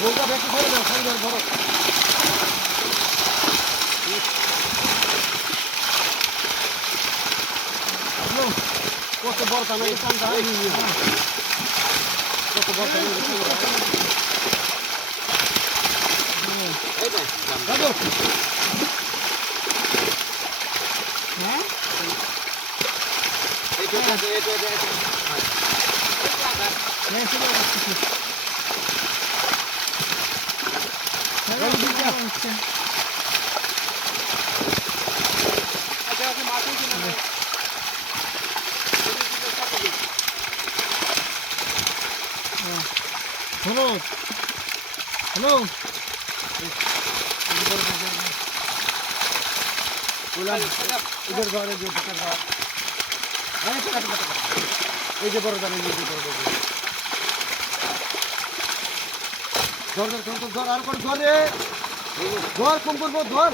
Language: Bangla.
বউটা বেশি ধরে দাও, সাইডের ধরো। কত বড় টানা টানটা কত বড় টানা হ্যাঁ হ্যালো হ্যালো इधर जो এই যে বড় দাঁড় ধর ধর ধর ধর আর করে ধর রে ধর কম করবো ধর